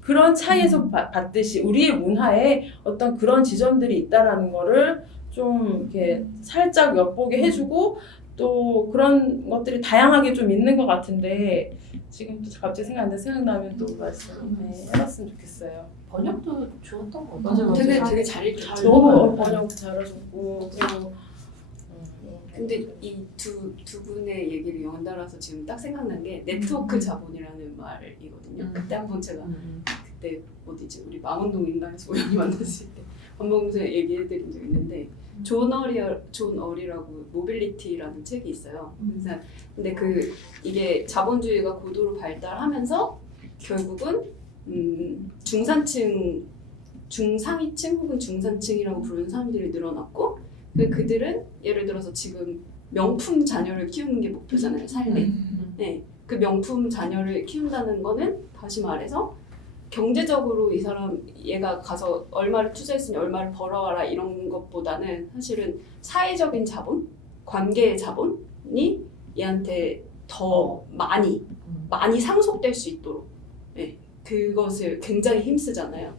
그런 차이에서 봤듯이 우리의 문화에 어떤 그런 지점들이 있다라는 거를 좀 이렇게 살짝 엿보게 해주고 또 그런 것들이 다양하게 좀 있는 것 같은데 지금 또 갑자기 생각나면 또 말씀해봤으면 좋겠어요. 번역도 좋았던 것 같아요. 되게 잘 읽혔죠. 너무 번역 잘하셨고 그리고 근데 이 두 분의 얘기를 연달아서 지금 딱 생각난 게 네트워크 자본이라는 말이거든요. 그때 한번 제가 그때 어디지 우리 망원동 인간에서 우연히 만났을 때 반복해서 얘기해드린 적 있는데 존 어리라고 모빌리티라는 책이 있어요. 그래서 근데 이게 자본주의가 고도로 발달하면서 결국은 중상위층 혹은 중산층이라고 부르는 사람들이 늘어났고 그들은 예를 들어서 지금 명품 자녀를 키우는 게 목표잖아요, 삶에. 네, 그 명품 자녀를 키운다는 거는 다시 말해서 경제적으로 얘가 가서 얼마를 투자했으니 얼마를 벌어와라 이런 것보다는 사실은 사회적인 자본, 관계의 자본이 얘한테 더 많이 상속될 수 있도록 네, 그것을 굉장히 힘쓰잖아요.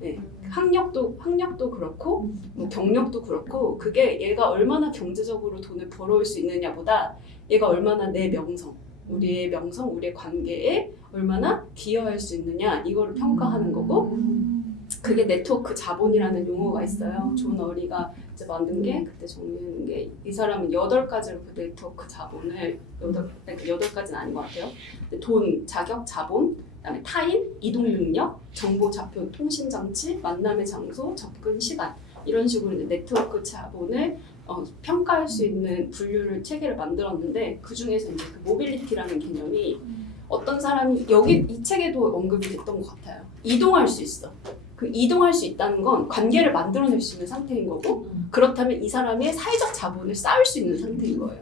네, 학력도 그렇고 뭐 경력도 그렇고 그게 얘가 얼마나 경제적으로 돈을 벌어올 수 있느냐보다 얘가 얼마나 내 명성, 우리의 명성, 우리의 관계에 얼마나 기여할 수 있느냐 이거를 평가하는 거고 그게 네트워크 자본이라는 용어가 있어요. 존 어리가 이제 만든 게 그때 정리하는 게 이 사람은 8가지로 그 네트워크 자본을 8가지는 아닌 것 같아요. 돈, 자격, 자본, 그다음에 타인, 이동 능력, 정보 좌표 통신 장치, 만남의 장소, 접근 시간 이런 식으로 이제 네트워크 자본을 평가할 수 있는 분류를 체계를 만들었는데 그 중에서 이제 그 모빌리티라는 개념이 어떤 사람이 이 책에도 언급이 됐던 것 같아요. 이동할 수 있어. 그 이동할 수 있다는 건 관계를 만들어낼 수 있는 상태인 거고 그렇다면 이 사람의 사회적 자본을 쌓을 수 있는 상태인 거예요.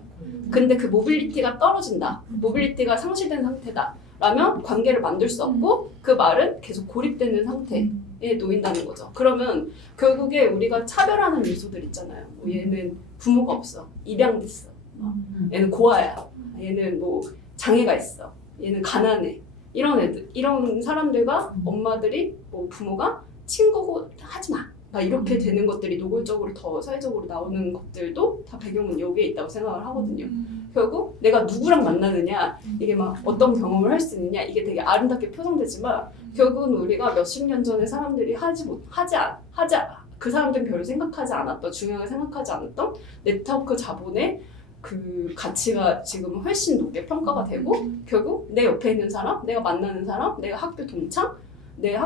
근데 그 모빌리티가 떨어진다. 모빌리티가 상실된 상태다. 라면 관계를 만들 수 없고 그 말은 계속 고립되는 상태에 놓인다는 거죠. 그러면 결국에 우리가 차별하는 요소들 있잖아요. 뭐 얘는 부모가 없어. 입양됐어. 얘는 고아야. 얘는 뭐 장애가 있어. 얘는 가난해. 이런 사람들과 엄마들이 뭐 부모가 친구고 하지 마. 막 이렇게 되는 것들이 노골적으로 더 사회적으로 나오는 것들도 다 배경은 여기에 있다고 생각을 하거든요. 결국 내가 누구랑 만나느냐, 이게 막 어떤 경험을 할 수 있느냐, 이게 되게 아름답게 표현되지만 결국은 우리가 몇십 년 전에 사람들이 그 사람들은 별로 생각하지 않았던, 중요하게 생각하지 않았던 네트워크 자본의 그 가치가 지금 훨씬 높게 평가가 되고 결국 내 옆에 있는 사람, 내가 만나는 사람, 내가 학교 동창, 내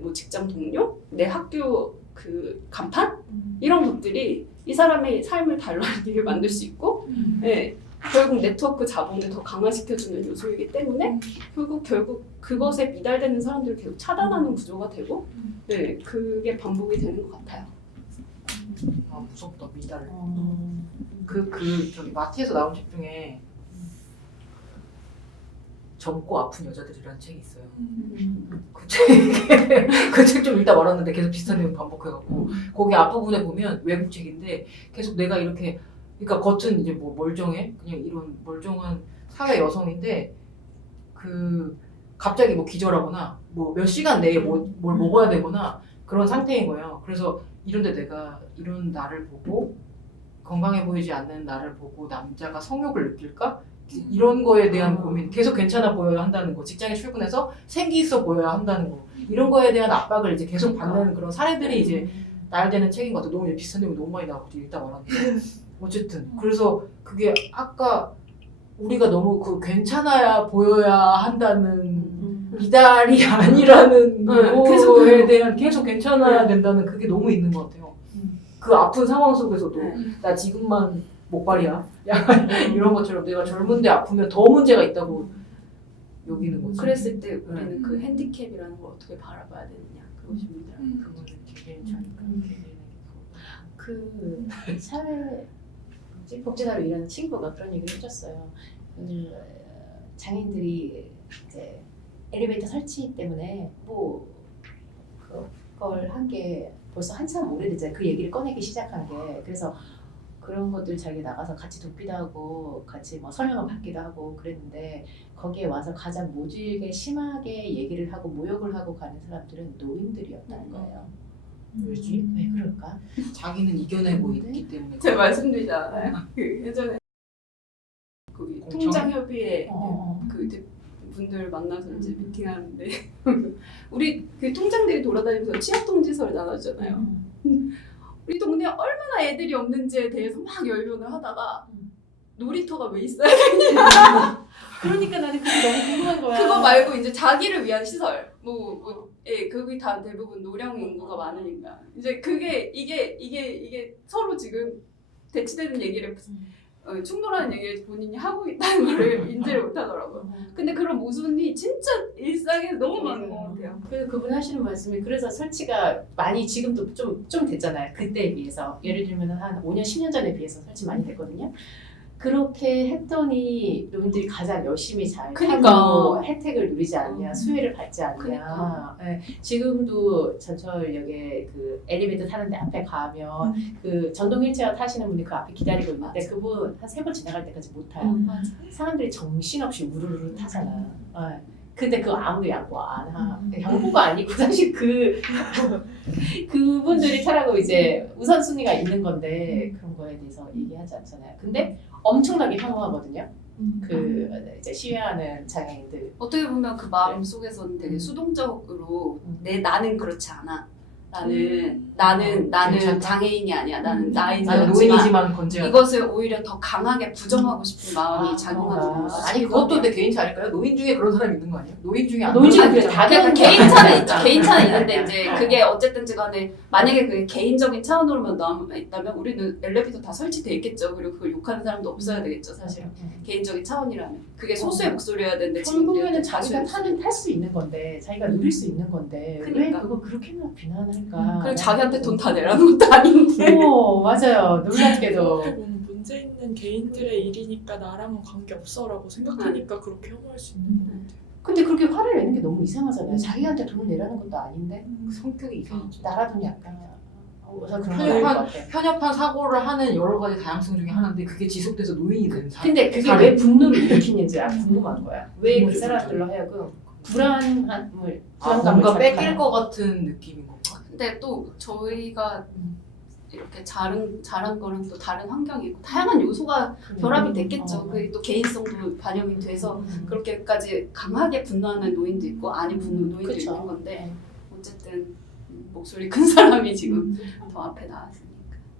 뭐 직장 동료, 내 학교 그 간판 이런 것들이 이 사람의 삶을 달라지게 만들 수 있고, 예, 결국 네트워크 자본을 더 강화시켜주는 요소이기 때문에 결국 그것에 미달되는 사람들을 계속 차단하는 구조가 되고, 네, 그게 반복이 되는 것 같아요. 아 무섭다 미달. 어. 저기 마트에서 나온 책 중에 젊고 아픈 여자들이라는 책이 있어요. 그 책 좀 읽다 말았는데 계속 비슷한 내용 반복해갖고 거기 앞부분에 보면 외국 책인데 계속 내가 이렇게 그러니까 겉은 이제 뭐 멀쩡해 그냥 이런 멀쩡한 사회 여성인데 그 갑자기 뭐 기절하거나 뭐 몇 시간 내에 뭘 먹어야 되거나 그런 상태인 거예요. 그래서 이런데 내가 이런 나를 보고 건강해 보이지 않는 나를 보고 남자가 성욕을 느낄까? 이런 거에 대한 고민, 계속 괜찮아 보여야 한다는 거, 직장에 출근해서 생기 있어 보여야 한다는 거, 이런 거에 대한 압박을 이제 계속 받는 그런 사례들이 이제 나열되는 책인 것 같아. 너무 비슷한 내용이 너무 많이 나오고 읽다 말았는데 어쨌든 그래서 그게 아까 우리가 너무 그 괜찮아야 보여야 한다는 미달이 아니라는 거에 대한 계속 괜찮아야 된다는 그게 너무 있는 것 같아요. 그 아픈 상황 속에서도 나 지금만 목발이야. 약간 이런 것처럼 내가 젊은데 아프면 더 문제가 있다고 여기는 거지. 그랬을 때 우리는 그 핸디캡이라는 걸 어떻게 바라봐야 되느냐, 그것입니다. 그거는 개개인 차니까. 그 사회 복지사로 일하는 친구가 그런 얘기를 해줬어요. 장애인들이 이제 엘리베이터 설치 때문에 뭐 그걸 한 게 벌써 한참 오래됐잖아요. 그 얘기를 꺼내기 시작한 게. 그래서 그런 것들 자기가 나가서 같이 돕기도 하고 같이 뭐 설명을 받기도 하고 그랬는데 거기에 와서 가장 모질게 심하게 얘기를 하고 모욕을 하고 가는 사람들은 노인들이었다는 거예요. 왜지? 왜 그럴까? 자기는 이겨내고 있기 때문에. 제가 말씀드리잖아요. 그 예전에 거기 공청? 통장협의회 어. 그 이제 분들 만나서 이제 미팅하는데 우리 그 통장들이 돌아다니면서 취업통지서를 나눠주잖아요. 우리 동네에 얼마나 애들이 없는지에 대해서 막 열변을 하다가 놀이터가 왜 있어야 되냐. 그러니까 나는 그게 너무 궁금한 거야. 그거 말고 이제 자기를 위한 시설 예, 그게 다 대부분 노령 인구가 많으니까 이제 그게 이게 서로 지금 대치되는 얘기를 충돌하는 얘기를 본인이 하고 있다는 거를 인지를 못하더라고요. 근데 그런 모순이 진짜 일상에 너무 많은 것 같아요. 그래서 그분 하시는 말씀이 그래서 설치가 많이 지금도 좀 됐잖아요. 그때에 비해서 예를 들면 한 5년 10년 전에 비해서 설치 많이 됐거든요. 그렇게 했더니 노인들이 가장 열심히 잘 그러니까. 하고 혜택을 누리지 않냐, 수혜를 받지 않냐. 그러니까. 예, 지금도 전철역에 그 엘리베이터 타는데 앞에 가면 그 전동 휠체어 타시는 분이 그 앞에 기다리고 있는데 맞아. 그분 한 3번 지나갈 때까지 못 타요. 사람들이 정신없이 우르르 타잖아. 예. 근데 그거 아무도 양보 안 하. 양보가 아니고 사실 그분들이 타라고 이제 우선순위가 있는 건데 그런 거에 대해서 얘기하지 않잖아요. 근데 엄청나게 혐오하거든요. 그 이제 시위하는 장애인들. 어떻게 보면 그 마음 속에서는 되게 수동적으로 나는 그렇지 않아. 나는 괜찮다? 장애인이 아니야. 나는 나는 나이지만 노인이지만 건재하다. 이것을 오히려 더 강하게 부정하고 싶은 마음이 작용하는 거죠. 아니 그것도 근데 개인 차일까요? 노인 중에 그런 사람 있는 거 아니에요? 노인 중에 안 노인 중에 그런 그래, 사람 다들 있잖아. 개인 차는 있죠. 개인 차는 네. 있는데 이제 그게 어쨌든지 간에 만약에 그게 개인적인 차원으로만 남아있다면 우리는 엘리베이터 다 설치돼 있겠죠. 그리고 그걸 욕하는 사람도 없어야 되겠죠. 사실은 개인적인 차원이라면 그게 소수의 목소리여야 되는데 지금 결국에는 우리가 자기가 탈 수 있는 건데 자기가 누릴 수 있는 건데 왜 그러니까. 그거 그렇게나 비난할까? 그리고 자기한테 돈 다 내라는 것도 아닌데. 맞아요. 놀랍게도. 문제 있는 개인들의 일이니까 나랑은 관계 없어라고 생각하니까 그렇게 혐오할 수 있는 것 같아요. 근데 그렇게 화를 내는 게 너무 이상하잖아요. 자기한테 돈을 내라는 것도 아닌데 성격이 이상하죠. 나라도 약간 그래서 그런 편협한- 것 같아. 편협한 사고를 하는 여러 가지 다양성 중에 하나인데 그게 지속돼서 노인이 되는 사람. 근데 그게 사람. 왜 분노를 일으키는지 궁금한 거야. 왜 그 뭐죠, 사람들로 하여금 불안함을 뭔가 자극하는 뺏길 것 같은 느낌인 건가? 근데 또 저희가 이렇게 자란 거랑 또 다른 환경이고 다양한 요소가 결합이 됐겠죠. 그게 또 개인성도 반영이 돼서 그렇게까지 강하게 분노하는 노인도 있고 아닌 노인도 그쵸. 있는 건데 어쨌든 목소리 큰 사람이 지금 더 앞에 나왔습니다.